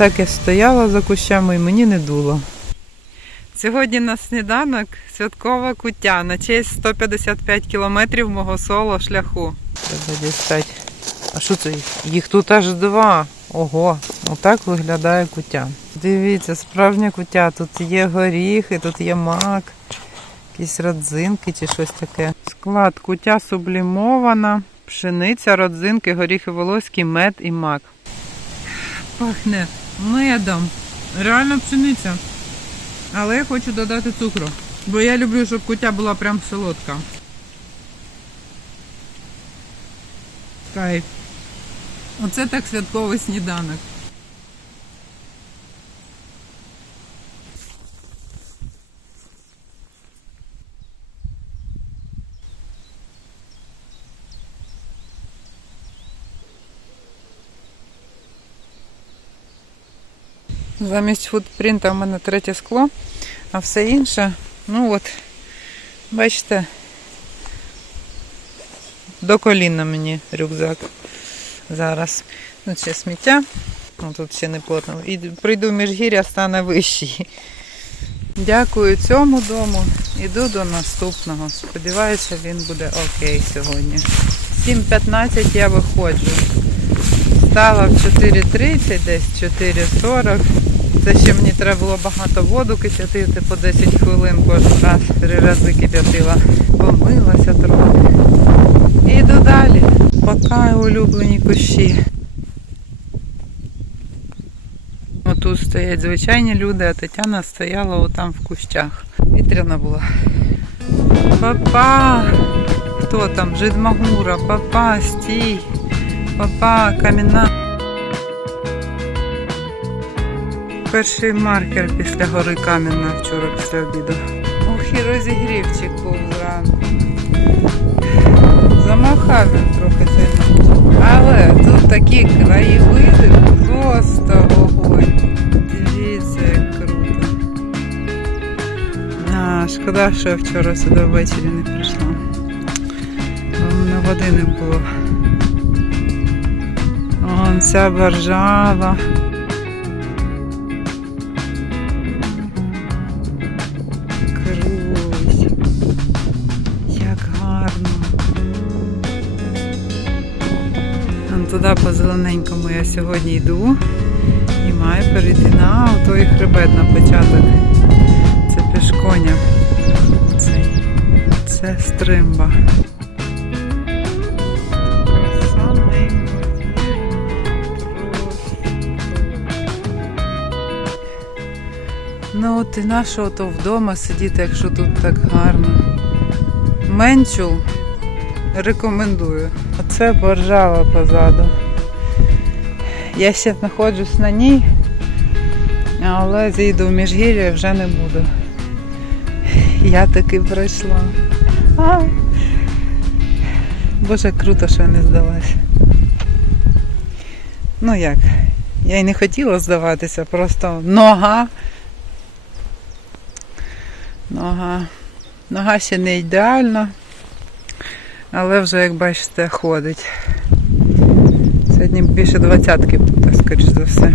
Так я стояла за кущами і мені не дуло. Сьогодні на сніданок святкова куття на честь 155 кілометрів мого соло шляху. Треба дістати. А що це? їх? Тут аж два. Ого, отак виглядає куття. Дивіться, справжня куття. Тут є горіхи, тут є мак, якісь родзинки чи щось таке. Склад куття сублімована, пшениця, родзинки, горіхи волоські, мед і мак. Пахне медом. Реально пшениця. Але я хочу додати цукру. Бо я люблю, щоб кутя була прям солодка. Кайф. Оце так святковий сніданок. Замість футпринта в мене третє скло, а все інше, ну от, бачите, до коліна мені рюкзак зараз. Тут ще сміття, ну, тут ще не плотно. І прийду в міжгір'я, стане вищий. Дякую цьому дому. Іду до наступного. Сподіваюся, він буде окей сьогодні. 7.15 я виходжу. Стала в 4.30, десь 4.40. Це ще мені треба було багато воду кип'ятити по 10 хвилин кожен раз. Три рази кип'ятила. Помилася трохи. І йду далі. Пока улюблені кущі. Отут стоять звичайні люди, а Тетяна стояла отам в кущах. Вітряна була. Папа! Хто там? Жидмагура, папа, стій! Папа, каміна. Перший маркер після гори Кам'яна вчора після обіду. Ох, і розігрівчик був зранку. Замахав він трохи цей. Але тут такі краєвиди просто вогонь. Дивіться, як круто. А, шкода, що я вчора сюди ввечері не прийшла. Води не було. Вон ця боржава. Туди по зелененькому я сьогодні йду і маю перейти на той хребет на початок. Це пішконя. Це, це стримба. Ну от і нашого то вдома сидіти, якщо тут так гарно. Менчул рекомендую. Оце боржава позаду. Я ще знаходжусь на ній, але зійду в міжгір'я вже не буду. Я таки пройшла. А! Боже, круто, що я не здалась. Ну як? Я й не хотіла здаватися, просто нога. Нога. Нога ще не ідеальна, але вже, як бачите, ходить. Сьогодні більше двадцятки скоріш за все.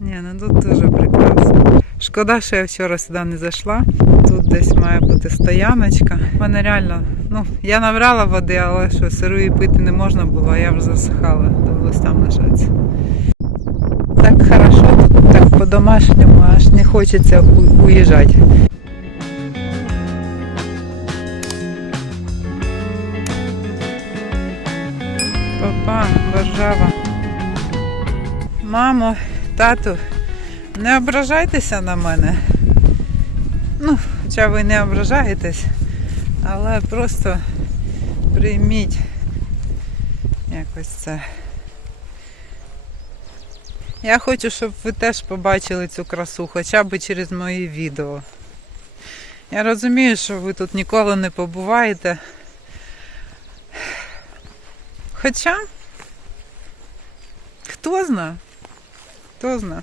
Ні, ну тут дуже прекрасно. Шкода, що я вчора сюди не зайшла. Тут десь має бути стояночка. У мене реально, ну, я набрала води, але що сирої пити не можна було, а я вже засихала, довелось там лишатися. Так хорошо так по-домашньому, аж не хочеться уїжджати. Папа, Варшава. Мамо, тату, не ображайтеся на мене. Ну, хоча ви не ображаєтесь, але просто прийміть якось це. Я хочу, щоб ви теж побачили цю красу, хоча б через мої відео. Я розумію, що ви тут ніколи не побуваєте. Хоча, хто зна? Хто зна?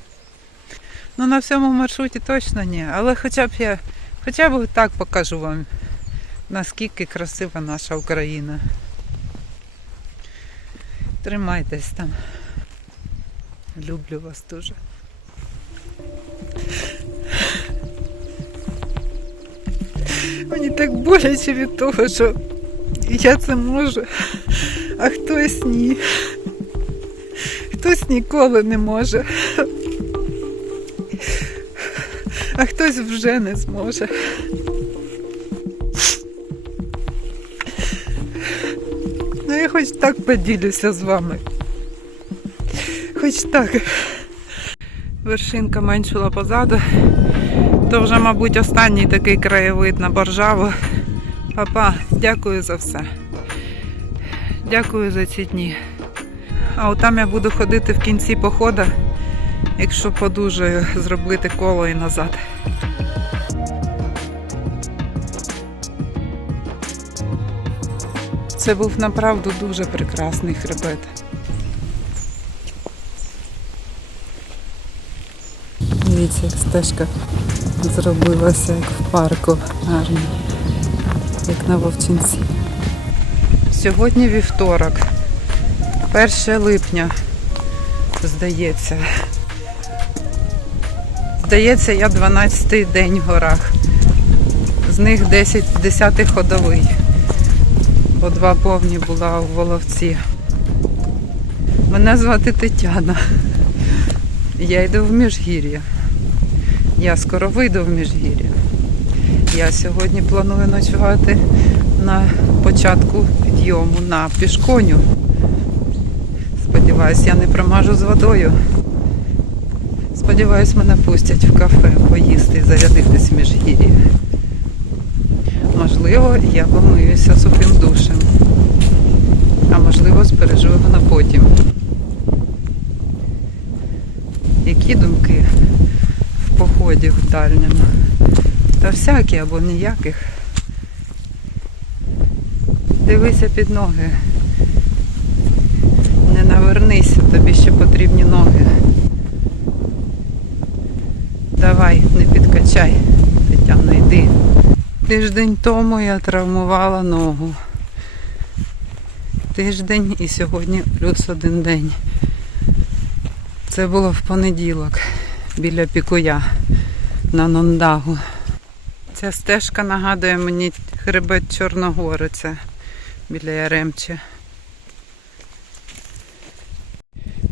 Ну на всьому маршруті точно ні. Але хоча б я хоча б так покажу вам, наскільки красива наша Україна. Тримайтесь там. Люблю вас дуже. Мені так боляче від того, що я це можу, а хтось ні. Хтось ніколи не може. А хтось вже не зможе. Ну я хоч так поділюся з вами. Хоч так. Вершинка меншила позаду. То вже, мабуть, останній такий краєвид на Боржаву. Папа, дякую за все. Дякую за ці дні. А от там я буду ходити в кінці походу, якщо подужаю зробити коло і назад. Це був направду дуже прекрасний хребет. Дивіться, як стежка зробилася, як в парку гарно, як на вовчинці. Сьогодні вівторок, 1 липня, здається. Здається, я 12-й день в горах. З них 10, 10 ходовий. Бо два повні була у Воловці. Мене звати Тетяна. Я йду в Міжгір'я. Я скоро вийду в Міжгір'я. Я сьогодні планую ночувати на початку підйому на пішконю. Сподіваюсь, я не промажу з водою. Сподіваюсь, мене пустять в кафе поїсти і зарядитись в Міжгір'ї. Можливо, я помиюся сухим душем. А можливо, збережу його на потім. Які думки в поході в дальньому? Та всякі або ніяких. Дивися під ноги. Не навернися, тобі ще потрібні ноги. Давай, не підкачай, Тетяна, йди. Тиждень тому я травмувала ногу. Тиждень і сьогодні плюс один день. Це було в понеділок біля Пікуя на Нондагу. Ця стежка нагадує мені хребет Чорногори, це біля Яремче.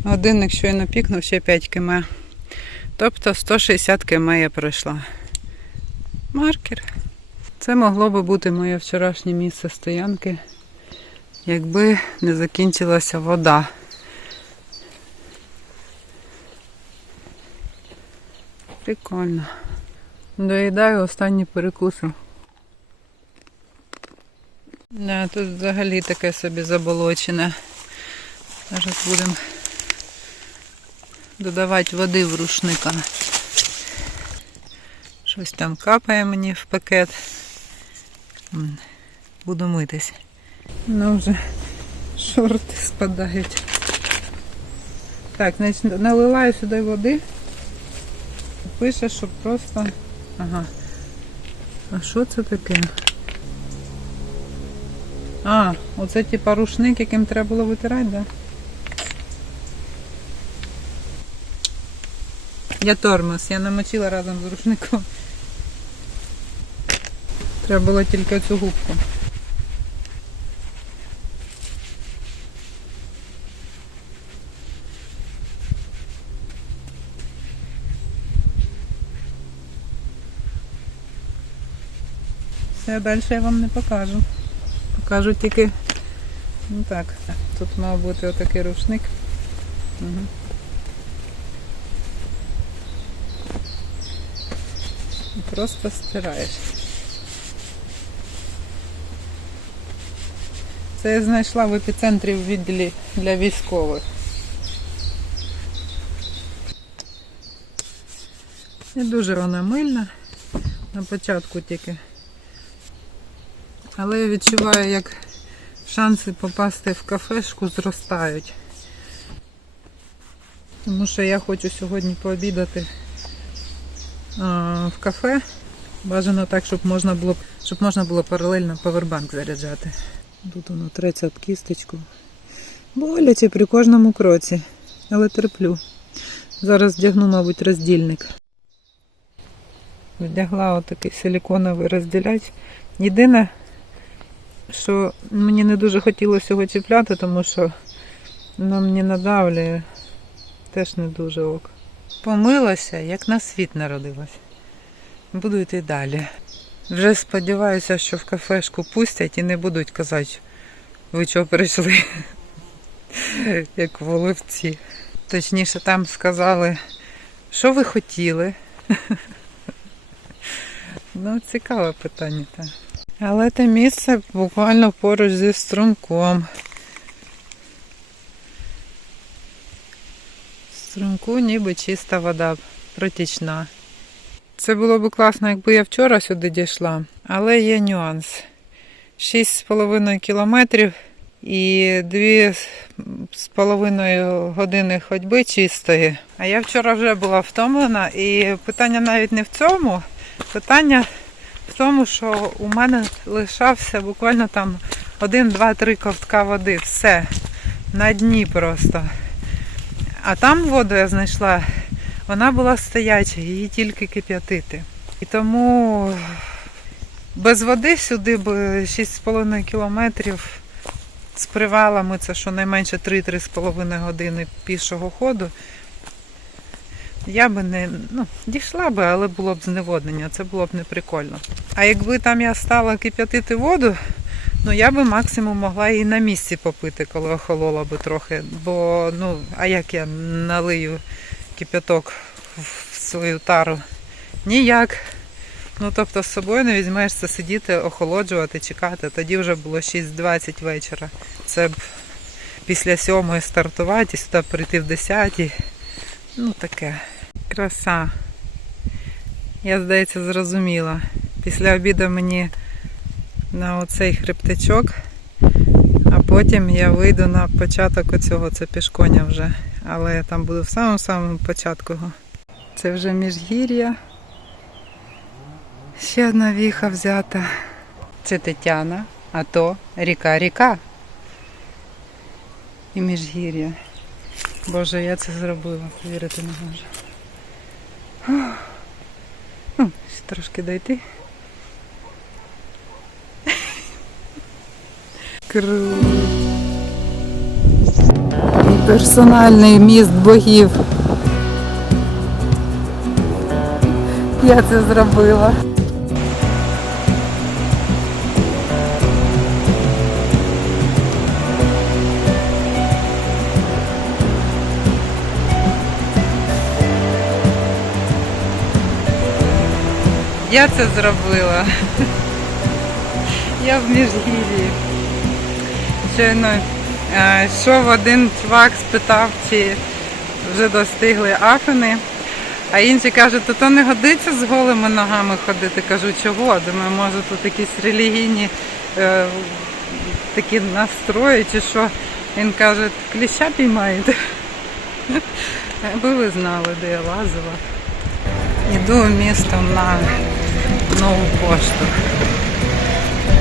Годинник щойно пікнув ще 5 км. Тобто 160 км я пройшла. Маркер. Це могло би бути моє вчорашнє місце стоянки, якби не закінчилася вода. Прикольно. Доїдаю останні перекуси. Да, тут взагалі таке собі заболочене. Зараз будемо додавати води в рушника. Щось там капає мені в пакет. Буду митись. Ну вже шорти спадають. Так, значить, наливаю сюди води. Пише, що просто. Ага. А що це таке? А, оце типа рушник, яким треба було витирати, да? Я тормоз, я намочила разом з рушником. Треба було тільки цю губку. Все, далі я вам не покажу. Покажу тільки, ну так, тут мав бути отакий рушник. Угу. Просто стираєш. Це я знайшла в епіцентрі в відділі для військових. Не дуже вона мильна. На початку тільки. Але я відчуваю, як шанси попасти в кафешку зростають. Тому що я хочу сьогодні пообідати а, в кафе. Бажано так, щоб можна було щоб можна було паралельно павербанк заряджати. Тут воно треться об кісточку. Боляче при кожному кроці, але терплю. Зараз вдягну, мабуть, роздільник. Вдягла отакий силіконовий розділяч. Єдине, що мені не дуже хотілося його чіпляти, тому що воно мені надавлює. Теж не дуже ок. Помилася, як на світ народилась. Буду йти далі. Вже сподіваюся, що в кафешку пустять і не будуть казати, ви чого прийшли, як воловці. Точніше, там сказали, що ви хотіли. Ну, цікаве питання, так. Але те місце буквально поруч зі струмком. В струмку ніби чиста вода, протічна. Це було б класно, якби я вчора сюди дійшла, але є нюанс. 6,5 кілометрів і 2,5 години ходьби чистої. А я вчора вже була втомлена, і питання навіть не в цьому. Питання в тому, що у мене лишався буквально там 1, 2, 3 ковтка води. Все. На дні просто. А там воду я знайшла, вона була стояча, її тільки кип'ятити. І тому без води сюди б 6,5 кілометрів з привалами, це щонайменше 3-3,5 години пішого ходу. Я би не ну, дійшла би, але було б зневоднення, це було б не прикольно. А якби там я стала кип'ятити воду, ну я би максимум могла і на місці попити, коли охолола би трохи. Бо ну, а як я налию кип'яток в свою тару? Ніяк. Ну, тобто з собою не візьмеш це сидіти, охолоджувати, чекати. Тоді вже було 6.20 вечора. Це б після сьомої стартувати і сюди прийти в 10. Ну таке. Краса. Я, здається, зрозуміла. Після обіду мені на оцей хребтичок, а потім я вийду на початок оцього, це пішконя вже. Але я там буду в самому-самому початку. Це вже міжгір'я. Ще одна віха взята. Це Тетяна, а то ріка-ріка. І міжгір'я. Боже, я це зробила, повірити не можу. Ну, ще трошки дойти. Круто. Персональний міст богів. Я це зробила. Я це зробила. Я в міжгір'ї. Щойно е, йшов один чувак, спитав, чи вже достигли афини. А інші кажуть, то то не годиться з голими ногами ходити. Кажу, чого? Думаю, може тут якісь релігійні е, такі настрої чи що. Він каже, кліща піймаєте. Аби ви знали, де я лазила. Йду містом на нову пошту.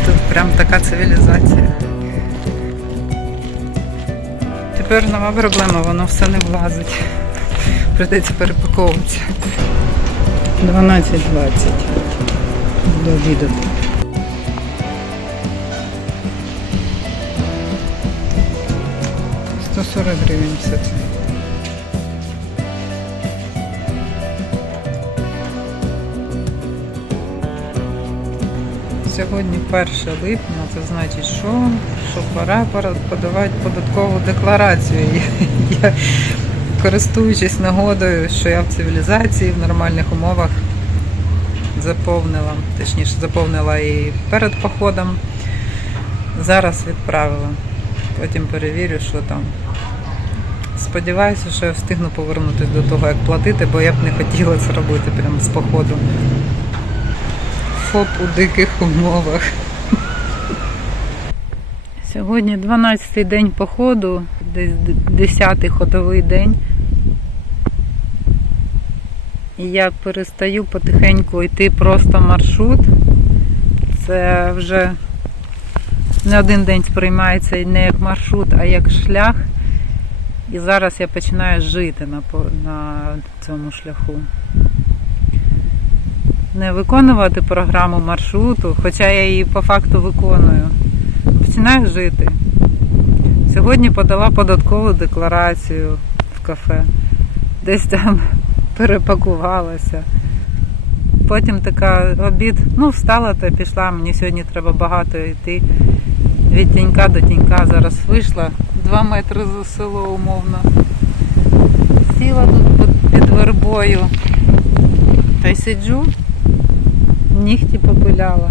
Тут прям така цивілізація. Тепер нова проблема, воно все не влазить. Придеться перепаковуватися. 12.20 до обіду. Сто сорок гривень все це. Сьогодні 1 липня, це значить, що, що пора подавати податкову декларацію. Я, користуючись нагодою, що я в цивілізації в нормальних умовах заповнила, точніше заповнила і перед походом. Зараз відправила. Потім перевірю, що там. Сподіваюся, що я встигну повернутися до того, як платити, бо я б не хотіла це робити прямо з походу. ФОП у диких умовах. Сьогодні 12-й день походу, десь 10-й ходовий день. І я перестаю потихеньку йти просто маршрут. Це вже не один день сприймається не як маршрут, а як шлях. І зараз я починаю жити на, на цьому шляху. Не виконувати програму маршруту, хоча я її по факту виконую. Починаю жити. Сьогодні подала податкову декларацію в кафе. Десь там перепакувалася. Потім така обід, ну встала та пішла. Мені сьогодні треба багато йти. Від тінька до тінька зараз вийшла. Два метри за село умовно. Сіла тут під- вербою. Та й сиджу, нігті попиляла.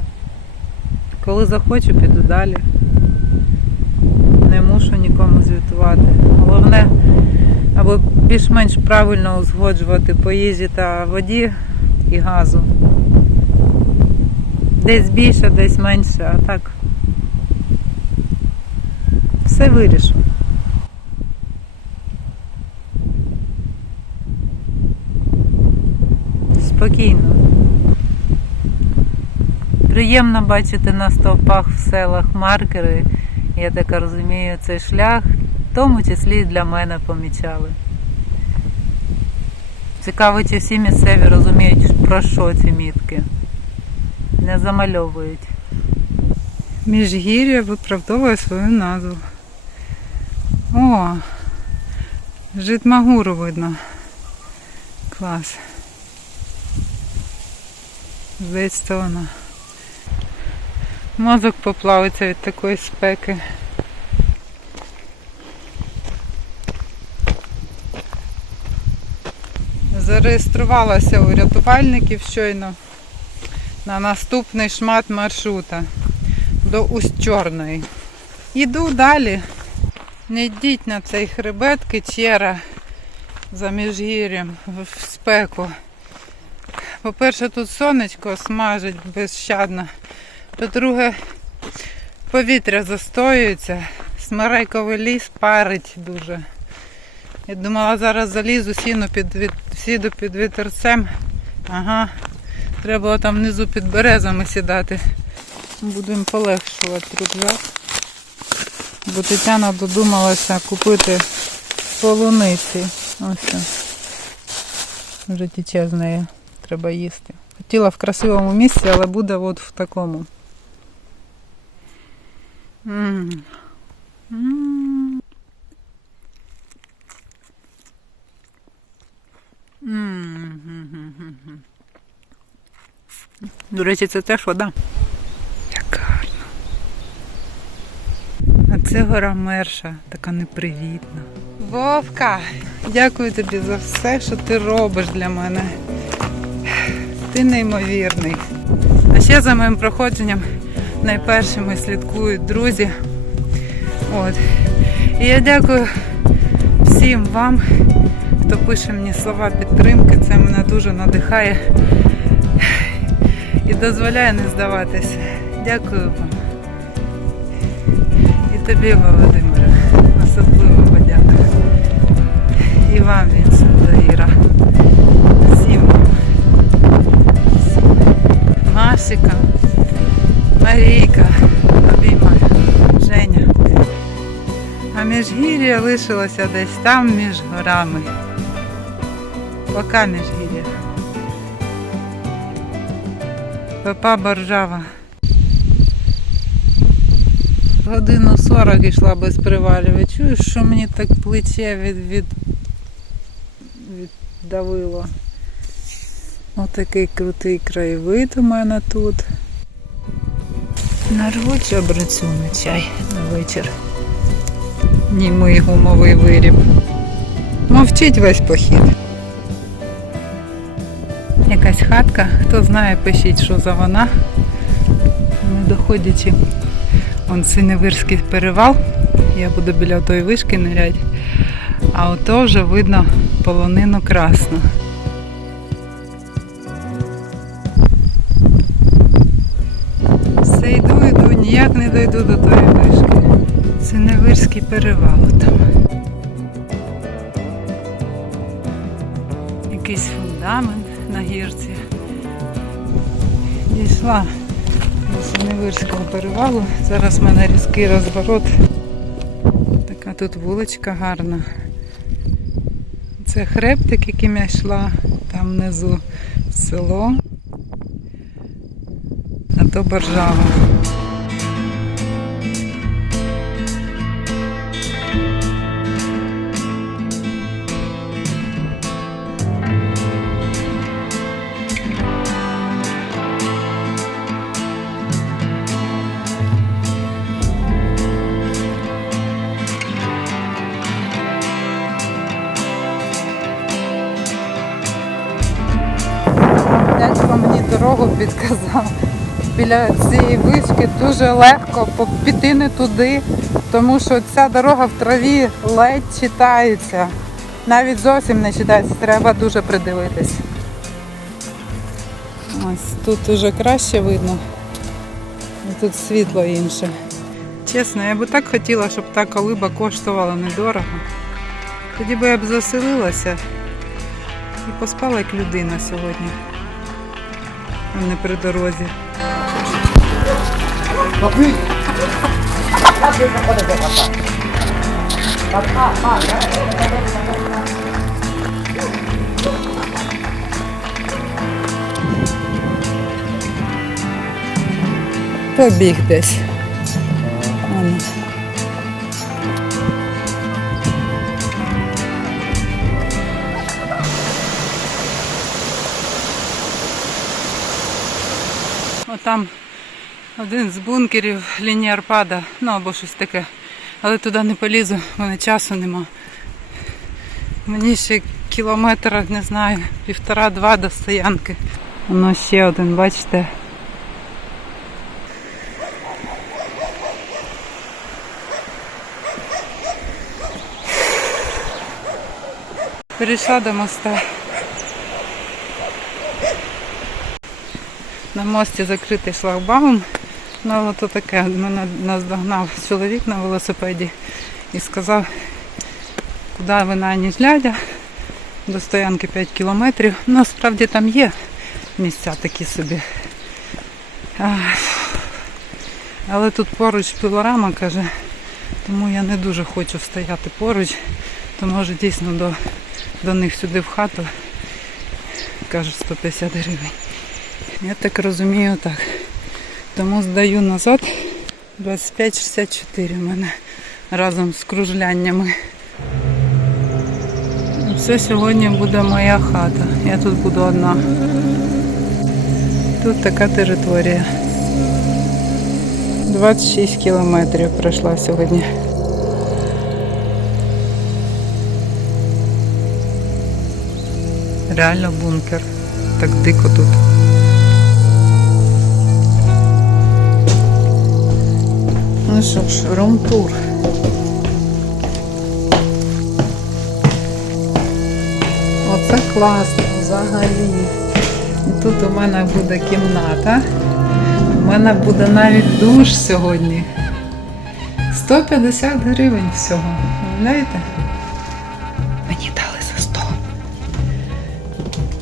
Коли захочу, піду далі. Не мушу нікому звітувати. Головне, або більш-менш правильно узгоджувати по їжі та воді і газу. Десь більше, десь менше, а так все вирішу. Спокійно. Приємно бачити на стовпах в селах маркери. Я так розумію, цей шлях, в тому числі і для мене помічали. Цікаво, чи всі місцеві розуміють, про що ці мітки. Не замальовують. Міжгір'я виправдовує свою назву. О, Житмагуру видно. Клас. Здається, вона. Мозок поплавиться від такої спеки. Зареєструвалася у рятувальників щойно на наступний шмат маршрута до Усть-Чорної. Іду далі. Не йдіть на цей хребет Кичера за міжгір'ям в спеку. По-перше, тут сонечко смажить безщадно. По-друге, повітря застоюється, смерейковий ліс парить дуже. Я думала, зараз залізу, сіну під, сіду під вітерцем. Ага, треба було там внизу під березами сідати. Будемо полегшувати рюкзак. Бо Тетяна додумалася купити полуниці. Ось. Вже тече з неї. Треба їсти. Хотіла в красивому місці, але буде от в такому. М. До речі, це теж вода. Як гарно. А це гора Мерша, така непривітна. Вовка, дякую тобі за все, що ти робиш для мене. Ти неймовірний. А ще за моїм проходженням найпершими слідкують друзі. От. І я дякую всім вам, хто пише мені слова підтримки. Це мене дуже надихає і дозволяє не здаватися. Дякую вам. І тобі, Володимире, особливо подяка. І вам, та Іра. Всім. Всім. Машика, Марійка, обіймаю, Женя. А міжгір'я лишилося десь там між горами. Пока міжгір'я. Папа Боржава. Годину 40 йшла без привалів. І чуєш, що мені так плече від, від, віддавило. Отакий крутий краєвид у мене тут. Нарву чабрецю на чай на вечір. Німий гумовий виріб. Мовчить весь похід. Якась хатка, хто знає, пишіть, що за вона. Не доходячи. Он Синевирський перевал. Я буду біля тої вишки нирять. А ото вже видно полонину красну. Синевирський перевал там. Якийсь фундамент на гірці. Дійшла до Синевирського перевалу. Зараз в мене різкий розворот. Така тут вуличка гарна. Це хребтик, яким я йшла, там внизу село. до Боржава. Біля цієї вишки дуже легко піти не туди, тому що ця дорога в траві ледь читається. Навіть зовсім не читається, треба дуже придивитись. Ось тут уже краще видно. Тут світло інше. Чесно, я би так хотіла, щоб та колиба коштувала недорого. Тоді би я б заселилася і поспала як людина сьогодні, а не при дорозі. Побіг десь. Ано. Отам один з бункерів лінії Арпада, ну або щось таке. Але туди не полізу, в мене часу нема. Мені ще кілометр, не знаю, півтора-два до стоянки. Воно ще один, бачите. Перейшла до моста. На мості закритий шлагбаум. Ну, то таке. Мене наздогнав чоловік на велосипеді і сказав, куди ви на ніч глядя. До стоянки 5 кілометрів. Насправді там є місця такі собі. Але тут поруч пилорама, каже, тому я не дуже хочу стояти поруч, то може дійсно до, до них сюди в хату. Каже 150 гривень. Я так розумію так. Тому здаю назад 25,64 у мене разом з кружляннями. Це сьогодні буде моя хата. Я тут буду одна. Тут така територія. 26 кілометрів пройшла сьогодні. Реально бункер. Так дико тут. Ну що ж, рум-тур. Оце класно взагалі. Тут у мене буде кімната. У мене буде навіть душ сьогодні. 150 гривень всього. Уявляєте? Мені дали за 100.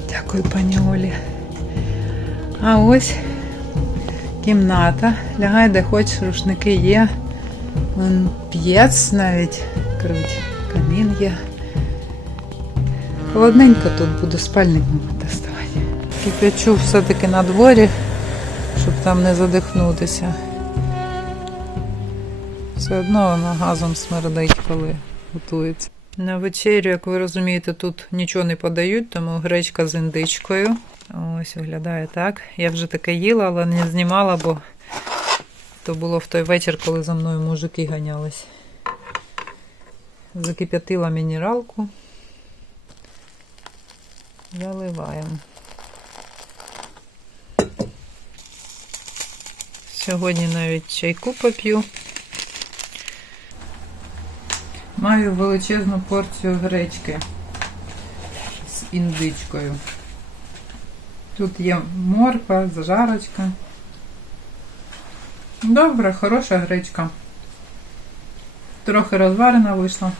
Дякую, пані Олі. А ось кімната. Лягай, де хочеш, рушники є. Вон п'єц навіть. Круть. Камін є. Холодненько тут буду спальник доставати. Кипячу все-таки на дворі, щоб там не задихнутися. Все одно воно газом смердить, коли готується. На вечерю, як ви розумієте, тут нічого не подають, тому гречка з індичкою. Ось виглядає так. Я вже таке їла, але не знімала, бо то було в той вечір, коли за мною мужики ганялись. Закип'ятила мінералку. Заливаємо. Сьогодні навіть чайку поп'ю. Маю величезну порцію гречки з індичкою. Тут є морква, зажарочка. Добре, хороша гречка. Трохи розварена вийшла.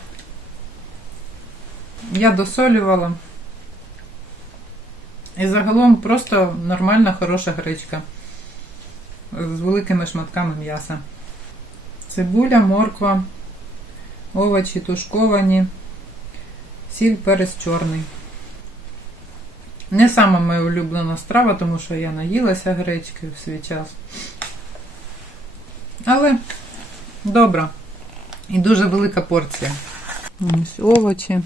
Я досолювала. І загалом просто нормальна, хороша гречка. З великими шматками м'яса. Цибуля, морква, овочі тушковані, сіль, перець чорний. Не сама моя улюблена страва, тому що я наїлася гречки в свій час. Але добра. І дуже велика порція. Ось овочі,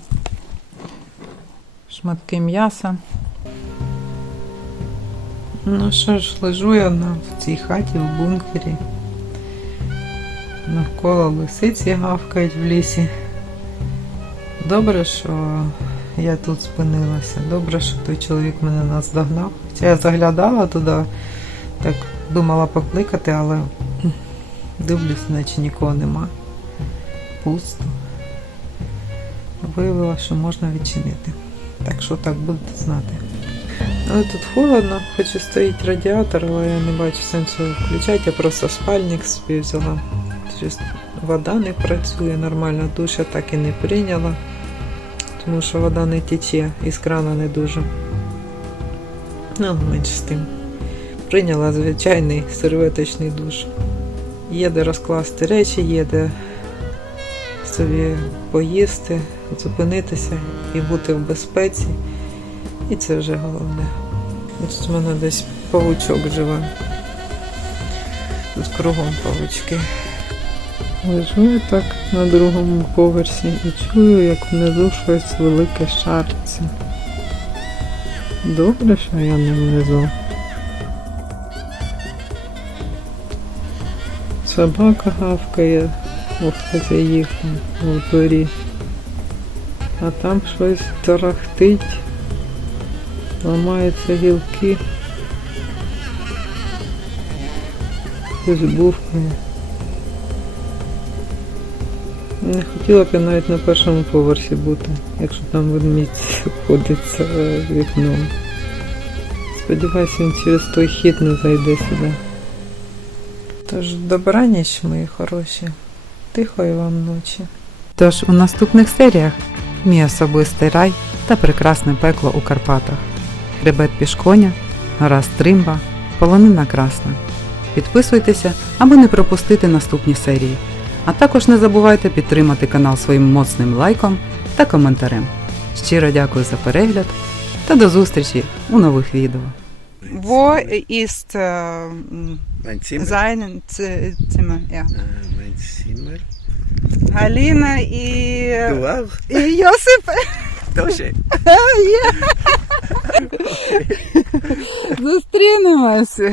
шматки м'яса. Ну що ж, лежу я на, в цій хаті, в бункері. Навколо лисиці гавкають в лісі. Добре, що я тут спинилася. Добре, що той чоловік мене наздогнав. Хоча я заглядала туди, так думала покликати, але дивлюсь, наче нікого нема. Пусто. Виявила, що можна відчинити. Так що так будете знати. Але тут холодно, хоч і стоїть радіатор, але я не бачу сенсу включати, я просто спальник собі взяла. Через вода не працює нормально, душ я так і не прийняла, тому що вода не тече, із крана не дуже. Ну, менше з тим. Прийняла звичайний серветочний душ. Є де розкласти речі, є де собі поїсти, зупинитися і бути в безпеці. І це вже головне. Ось у мене десь павучок живе. Тут кругом павучки. Лежу я так на другому поверсі і чую, як внизу щось велике шариться. Добре, що я не внизу. Собака гавкає у хазяївні у дворі. А там щось тарахтить, ламаються гілки. Хтось бувкає. Не хотіла б я навіть на першому поверсі бути, якщо там ведмідь ходить за вікном. Сподіваюся, він через той хід не зайде сюди. Тож добраніч, мої хороші. Тихої вам ночі. Тож у наступних серіях мій особистий рай та прекрасне пекло у Карпатах. Хребет Пішконя, гора Стримба, полонина Красна. Підписуйтеся, аби не пропустити наступні серії. А також не забувайте підтримати канал своїм моцним лайком та коментарем. Щиро дякую за перегляд та до зустрічі у нових відео. Wo ist äh, Mein Zimmer. sein Zimmer? Ja. Äh, mein Zimmer. Галина і, Du auch? і Йосип. Тоже. Зустрінемося.